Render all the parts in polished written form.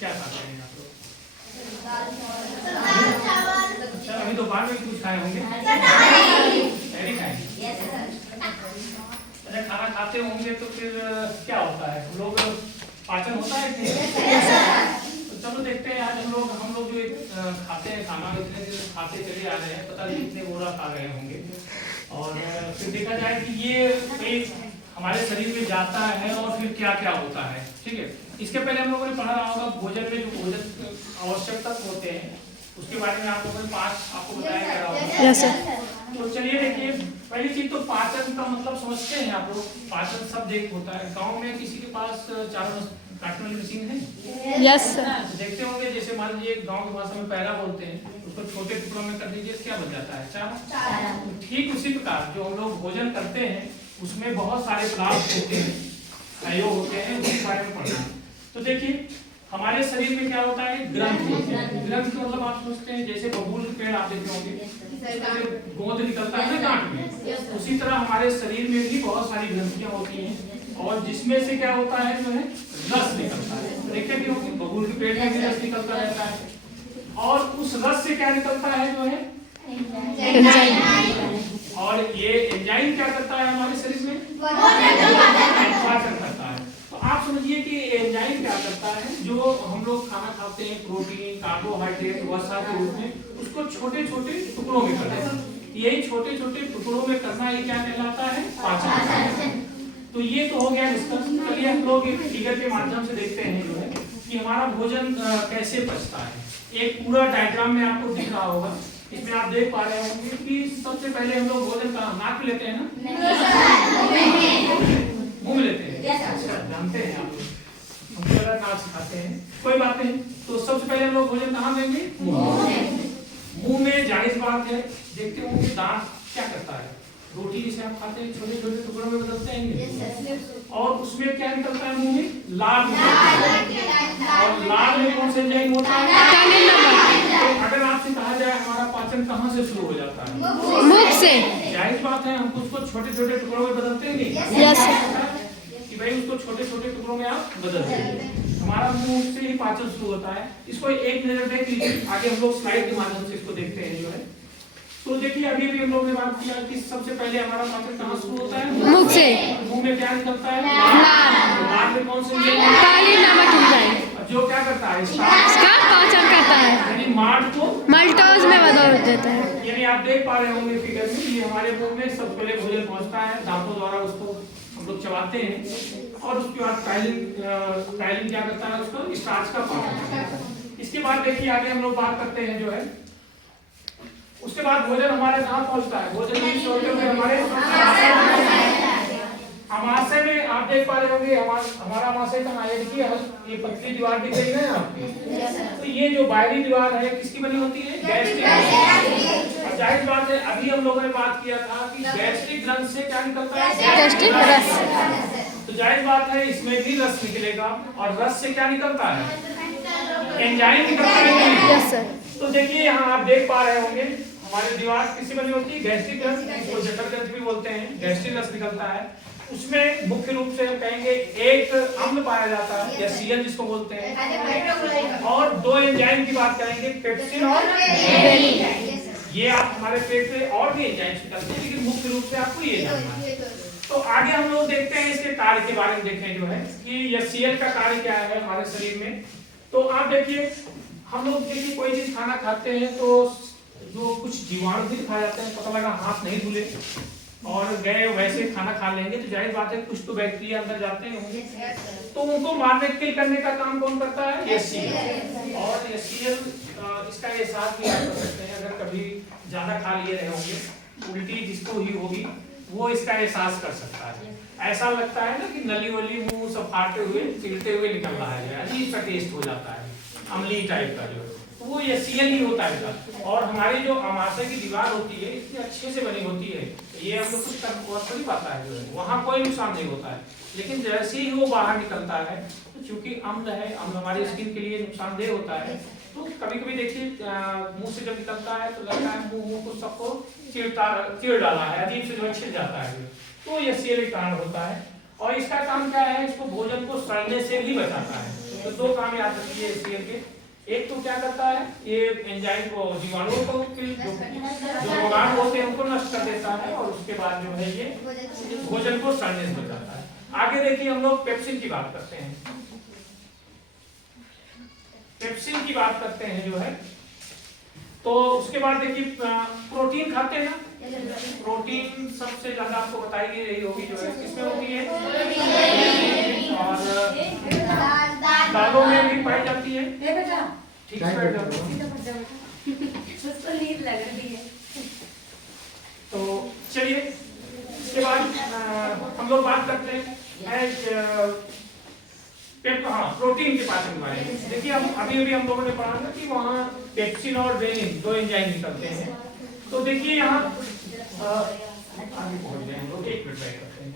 क्या खाते हैं आप लोग? अच्छा, अभी दोपहर में भी कुछ खाए होंगे? नहीं खाए। अच्छा, खाना खाते होंगे तो फिर क्या होता है, हम लोग पाचन होता है कि तो चलो देखते हैं। आज हम लोग जो खाते हैं खाना, इतने दिन खाते चले आ रहे हैं, पता नहीं कितने बोरा खा गए होंगे। और फिर देखा जाए कि ये हमारे शरीर में जाता है और फिर क्या क्या होता है। ठीक है, इसके पहले हम लोगों ने पढ़ा होगा भोजन में जो भोजन आवश्यक तत्व होते हैं उसके बारे में आप लोगों ने 5 आपको बताया गया होगा। Yes sir. तो चलिए देखिए, पहली चीज तो पाचन का मतलब समझते हैं आप लोग। पाचन शब्द एक होता है। गांव में किसी के पास चारों काटने वाली मशीन है? Yes sir. तो देखते होंगे, जैसे मान लीजिए गांव की भाषा में पैरा बोलते हैं, उसको छोटे टुकड़ों में कर दीजिए, क्या बन जाता है? चारा। ठीक उसी प्रकार जो हम लोग भोजन करते हैं उसमें बहुत सारे पदार्थ होते हैं, सहयोग होते हैं, उसके बारे में पढ़ना। तो देखिए हमारे शरीर में क्या होता है, ग्रंथ होते हैं। ग्रंथ का मतलब आप सोचते हैं जैसे बबूल के पेड़ आप देखे होंगे, गोंद निकलता है ना गांठ में, उसी तरह हमारे शरीर में भी बहुत सारी ग्रंथियां होती हैं और जिसमें से क्या होता है जो है रस निकलता है। देखे भी होंगे बबूल के पेड़ में भी रस निकलता रहता है और उस रस से क्या निकलता है जो है और ये एंजाइम क्या करता है हमारे शरीर में, पाचन करता है। तो आप समझिए कि एंजाइम क्या करता है, जो हम लोग खाना खाते हैं प्रोटीन कार्बोहाइड्रेट वसा के रूप में, उसको छोटे छोटे टुकड़ों में कर देता है। यही छोटे छोटे टुकड़ों में करना ये क्या कहलाता है, पाचन। तो ये तो हो गया डिस्कस। चलिए हम लोग एक फिगर के माध्यम से देखते हैं जो है कि हमारा भोजन कैसे पचता है। एक पूरा डायग्राम में आपको दिख रहा होगा, इसमें आप देख पा रहे होंगे कि सबसे पहले हम लोग भोजन का नाक लेते हैं ना, मुंह में लेते हैं। अच्छा, जानते हैं आप लोग, हम तो नाक सिखाते हैं, कोई बात नहीं। तो सबसे पहले हम लोग भोजन कहाँ देंगे, मुंह में। जाहिर बात है, देखते होंगे दांत क्या करता है, रोटी जिसे आप खाते हैं छोटे छोटे टुकड़ों में बदलते हैं और उसमें क्या निकलता है, मुंह में लार निकलता है। और लार में कौन सा एंजाइम होता है? तो अगर आपसे कहा जाए हमारा पाचन कहाँ से शुरू हो जाता है, मुख से। जाहिर बात है हम उसको छोटे छोटे टुकड़ों में बदलते हैं नहीं? यस कि भाई उसको छोटे छोटे टुकड़ों में आप बदलते हैं। हमारा मुंह से ही पाचन शुरू होता है। इसको एक नजर देख लीजिए, आगे हम लोग स्लाइड के माध्यम से इसको देखते हैं जो है। तो देखिए अभी भी हम लोग ने बात किया कि सबसे पहले हमारा पाचन कहाँ शुरू होता है, मुख से। मुंह में क्या निकलता है, लार। लार में कौन से काली नमक एंजाइम जो क्या करता है, इसका पाचन करता है, यानी मार्ट को मल्टोज में बदल देता है। यानी आप देख पा रहे होंगे फिगर में, ये हमारे मुंह में सबसे पहले भोजन पहुंचता है, दांतों द्वारा उसको हम लोग चबाते हैं और उसके बाद काइलिन क्या करता है, उसको स्टार्च का पाचन करता है। इसके बाद देखिए आगे हम लोग बात करते हैं जो है, उसके बाद भोजन हमारे कहाँ पहुंचता है, भोजन में हमारे अमाशय में। आप देख पा रहे होंगे हमारा अमाशय का नायक की ये पतली दीवार दिख रही है ना, तो ये जो बाहरी दीवार है किसकी बनी होती है, गैस्ट्रिक। जाहिर बात है अभी हम लोगों ने बात किया था कि गैस्ट्रिक ग्रंथ से क्या निकलता है, गैस्ट्रिक रस। तो जाहिर बात है इसमें भी रस निकलेगा और रस से क्या निकलता है, एंजाइम निकलता है। Yes sir. तो देखिए यहाँ आप देख पा रहे होंगे हमारी दीवार किससे बनी होती है, गैस्ट्रिक रस, इसको जठर ग्रंथि भी बोलते हैं। गैस्ट्रिक रस निकलता है, उसमें मुख्य रूप से हम कहेंगे एक अम्ल पाया जाता है या सीएल जिसको बोलते हैं, और 2 एंजाइम की बात करेंगे, पेप्सिन और ये आप हमारे पेट से और भी एंजाइम निकलते हैं, लेकिन मुख्य रूप से आपको ये जानना है। तो आगे हम लोग देखते हैं इसके कार्य के बारे में, देखें जो है कि यह सीएल का कार्य क्या है हमारे शरीर में। तो आप देखिए हम लोग देखिए कोई चीज खाना खाते हैं तो जो कुछ जीवाणु भी खा जाते हैं, पता लगा हाथ नहीं धुले और गए वैसे खाना खा लेंगे, तो जाहिर बात है कुछ तो बैक्टीरिया अंदर जाते होंगे, तो उनको मारने किल करने का काम कौन करता है, एचसीएल। और एचसीएल इसका एहसास भी आप कर सकते हैं, अगर कभी ज्यादा खा लिए रहे होंगे, उल्टी जिसको ही होगी वो इसका एहसास कर सकता है। ऐसा लगता है ना कि नली वली मुंह सब फाड़ते हुए चिड़ते हुए निकल रहा है, अजीब सा टेस्ट हो जाता है, अम्लीय टाइप का जो, तो वो एचसीएल ही होता है। और हमारी जो अमाशय की दीवार होती है इतनी अच्छे से बनी होती है, ये हम लोग कुछ कर नहीं पाता है जो है, वहाँ कोई नुकसान नहीं होता है, लेकिन जैसे ही वो बाहर निकलता है तो चूंकि अम्ल है, अम्ल हमारी स्किन के लिए नुकसानदेह होता है, तो कभी कभी देखिए मुंह से जब निकलता है तो लगता है मुंह को सबको चिड़ डाला है, अजीब से जो है छिड़ जाता है, तो एचसीएल के कारण होता है। और इसका काम क्या है, इसको भोजन को सड़ने से भी बचाता है। तो दो काम याद रखिए HCl के। एक तो क्या करता है, ये एंजाइम को जीवाणुओं को जो रोगाणु होते हैं उनको नष्ट कर देता है, और उसके बाद जो है ये भोजन को सड़ने से बचाता है। आगे देखिए हम लोग पेप्सिन की बात करते हैं। पेप्सिन की बात करते हैं जो है, तो उसके बाद देखिए प्रोटीन खाते हैं ना, प्रोटीन सबसे ज्यादा आपको बताई गई होगी जो है किसमें होती है, और दालों में भी पाई जाती है। ठीक है, तो चलिए इसके बाद हम लोग बात करते हैं प्रोटीन के पाचन के बारे में। देखिए अभी हम लोगों ने पढ़ा था कि वहाँ पेप्सिन और रेनिन दो एंजाइम निकलते हैं। तो देखिए यहाँ आगे पहुंच गए हम लोग, एक मिनट वेट करते हैं।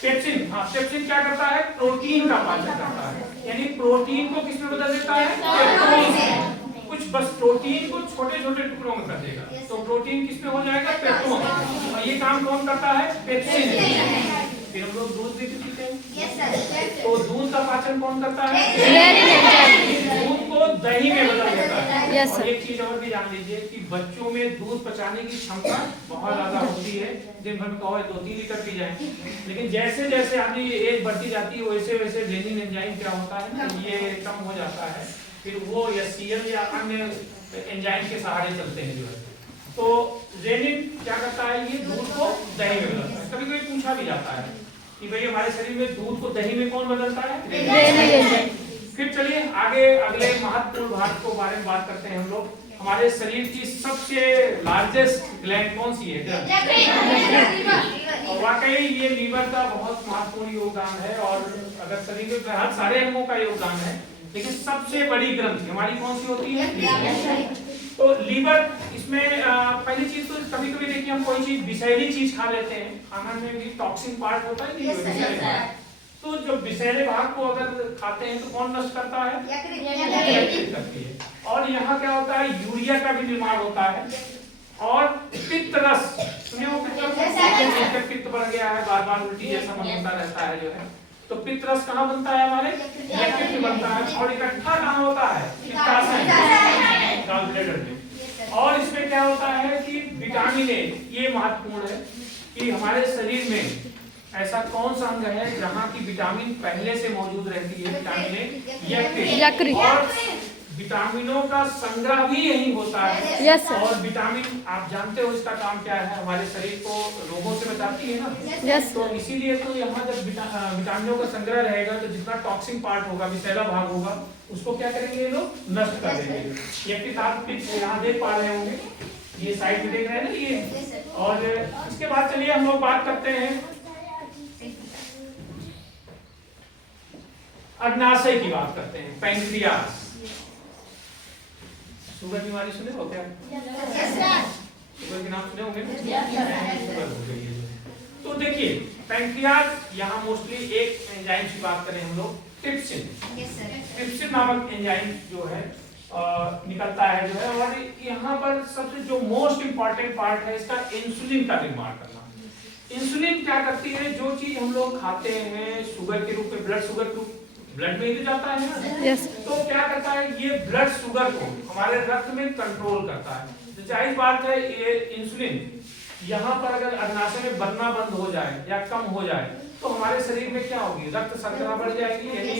पेप्सिन, पेप्सिन क्या करता है, प्रोटीन का पाचन करता है, यानी प्रोटीन को किसमें बदल देता है, पेप्टोन में। कुछ बस प्रोटीन को छोटे छोटे टुकड़ों में कर देगा, तो प्रोटीन किसमें हो जाएगा, पेप्टोन। और ये काम कौन करता है, पेप्सिन। फिर हम लोग दूध भी पीते हैं, तो दूध का पाचन कौन करता है, दूध को दही में बदल देता है। और एक चीज और भी जान लीजिए कि बच्चों में दूध पचाने की क्षमता बहुत ज्यादा होती है, दिन भर में कहो 2-3 लीटर पी जाए, लेकिन जैसे जैसे आदमी एज बढ़ती जाती है वैसे वैसे रेनिन एंजाइम क्या होता है ना, ये कम हो जाता है, फिर वो HCl या अन्य एंजाइम के सहारे चलते हैं जो है। तो रेनिन क्या करता है, ये दूध को दही में बदलता है। कभी कभी पूछा भी जाता है कि भाई हमारे शरीर में दूध को दही में कौन बदलता है, रेनिन। फिर चलिए आगे अगले महत्वपूर्ण भाग को बारे में बात करते हैं हम लोग। हमारे शरीर की सबसे लार्जेस्ट ग्लैंड कौन सी है, और वाकई ये लीवर का बहुत महत्वपूर्ण योगदान है, और अगर शरीर में हर सारे अंगों का योगदान है, लेकिन सबसे बड़ी ग्रंथि हमारी कौन सी होती है, लीवर। तो लीवर इसमें पहली चीज तो कभी कभी देखिए हम कोई चीज विषैली चीज खा लेते हैं, खाना में भी टॉक्सिन पार्ट होता है लीवर, तो जब विषैले भाग को अगर खाते हैं तो कौन नष्ट करता है, यकृत करती है। और यहाँ क्या होता है, यूरिया का भी निर्माण होता है, और पित्त रस सुने हो, पित्त बढ़ गया है, बार बार उल्टी जैसा मन होता रहता है जो है, तो पित्त रस कहाँ बनता है, हमारे यकृत में बनता है, और इकट्ठा कहाँ होता है, पित्ताशय गॉल ब्लैडर में। और इसमें क्या होता है कि विटामिन ए, ये महत्वपूर्ण है कि हमारे शरीर में ऐसा कौन सा अंग है जहाँ की विटामिन पहले से मौजूद रहती है, विटामिन ए, यकृत। और विटामिनों का संग्रह भी यही होता है। yes, और विटामिन आप जानते हो इसका काम क्या है, हमारे शरीर को रोगों से बचाती है ना, yes, तो इसीलिए तो यहाँ जब विटामिनों का संग्रह रहेगा तो जितना टॉक्सिन पार्ट होगा, विषैला भाग होगा, उसको क्या करेंगे ये लोग, नष्ट कर देंगे। यकृत आप यहाँ देख पा रहे होंगे, ये साइड में देख रहे हैं ना ये। और इसके बाद चलिए हम लोग बात करते हैं अग्नाशय की बात करते हैं, पैंक्रियास। शुगर बीमारी सुने हो क्या, शुगर के नाम सुने होंगे, शुगर हो गई है। तो देखिए पैंक्रियास, यहाँ मोस्टली एक एंजाइम की बात करें हम लोग, ट्रिप्सिन। ट्रिप्सिन नामक एंजाइम जो है निकलता है जो है, और यहाँ पर सबसे जो मोस्ट इंपॉर्टेंट पार्ट है इसका, इंसुलिन का निर्माण करना। इंसुलिन क्या करती है, जो चीज हम लोग खाते हैं शुगर के रूप में, ब्लड शुगर के रूप, ब्लड में ही जाता है ना, yes, तो क्या करता है, ये ब्लड शुगर को हमारे रक्त में कंट्रोल करता है। तो जाहिर बात है ये इंसुलिन यहाँ पर अगर अग्नाशय में बनना बंद हो जाए या कम हो जाए तो हमारे शरीर में क्या होगी, रक्त शर्करा बढ़ जाएगी, यानी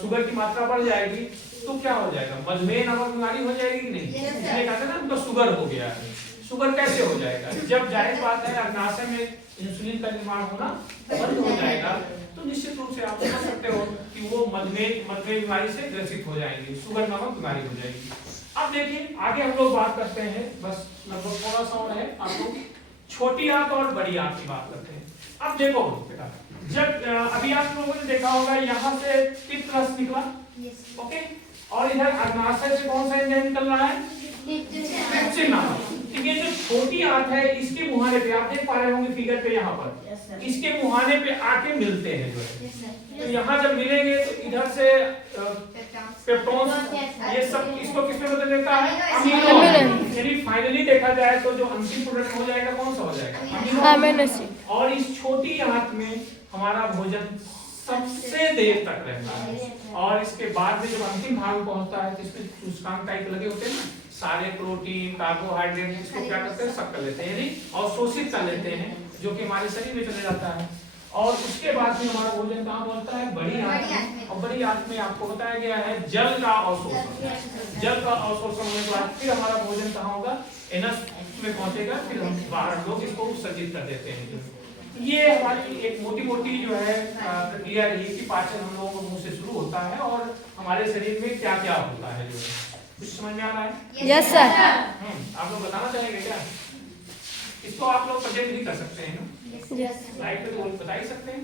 शुगर की मात्रा बढ़ जाएगी, तो क्या हो जाएगा, मधुमेह नामक बीमारी हो जाएगी कि नहीं। इसलिए कहते हैं ना उनको शुगर हो गया है। शुगर कैसे हो जाएगा, जब जाहिर बात है अग्नाशय में इंसुलिन का निर्माण होना बंद हो जाएगा, तो निश्चित रूप से आप समझ सकते हो कि वो मधुमेह बीमारी से ग्रसित हो जाएंगे, शुगर नामक बीमारी हो जाएगी। अब देखिए आगे हम लोग बात करते हैं, बस लगभग थोड़ा सा और है, आप लोग छोटी आंत और बड़ी आंत की बात करते हैं। अब देखो बेटा, जब अभी आप लोगों ने देखा होगा यहाँ से पित्त रस निकला, ओके, और इधर अग्नाशय से कौन सा एंजाइम निकल रहा है, ट्रिप्सिन नामक। ये जो छोटी आंत है इसके मुहाने पे आप देख पा रहे होंगे फिगर पे, यहाँ पर इसके मुहाने पे आके मिलते हैं जो है, तो यहाँ जब मिलेंगे तो इधर से पेप्टोन, ये सब इसको किसमें बदल देता है, अमीनो। यानी फाइनली देखा जाए तो जो अंतिम प्रोडक्ट हो जाएगा कौन सा हो जाएगा, अमीनो। और इस छोटी आंत में हमारा भोजन सबसे देर तक रहता है। और इसके बाद में जब अंतिम भाग में पहुंचता है तो इसमें सूचकांक टाइप लगे होते हैं ना, सारे प्रोटीन कार्बोहाइड्रेट इसको क्या करते हैं, सब कर लेते हैं, यानी अवशोषित कर लेते हैं, जो कि हमारे शरीर में चले जाता है। और उसके बाद में हमारा भोजन कहाँ पहुंचता है, बड़ी आंत में। और बड़ी आंत में आपको बताया गया है जल का अवशोषण। जल का अवशोषण होने के बाद फिर हमारा भोजन कहाँ होगा, एनस में पहुंचेगा, फिर हम बाहर लोग इसको उत्सर्जित कर देते हैं। ये हमारी एक मोटी मोटी जो है प्रक्रिया रही कि पाचन हम लोगों के मुंह से शुरू होता है और हमारे शरीर में क्या क्या होता है, जो है कुछ समझ में आ रहा है? Yes sir. आप लोग बताना चाहेंगे क्या? इसको आप लोग प्रेजेंट भी कर सकते हैं ना, स्लाइड पे तो बता ही सकते हैं।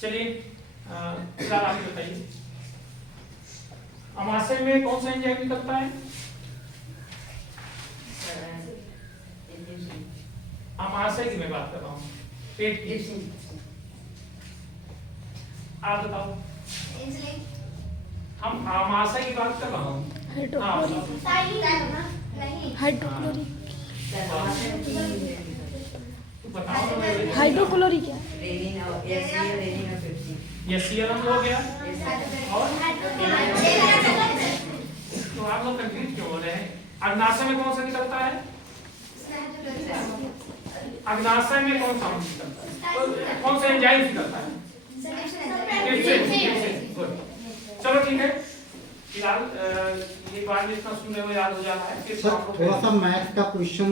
चलिए फिलहाल आप बताइए, अमाशय में कौन सा एंजाइम निकलता है? अमाशय की मैं बात कर रहा हूँ, पेट की। आप बताओ। हम आमाशय की बात कर रहा हूँ। हाइड्रोक्लोरिक बताओ। हाइड्रोक्लोरिक क्या? ये सीएलएम हो गया। और तो आप लोग कंफ्यूज क्यों हो रहे हैं? अग्नाशय में कौन सा निकलता है? अग्नाशय में कौन सा निकलता है? कौन सा एंजाइम निकलता है? चलो ठीक है, फिलहाल एक बार इतना सुनने में याद हो जाना है। सर थोड़ा सा मैथ का क्वेश्चन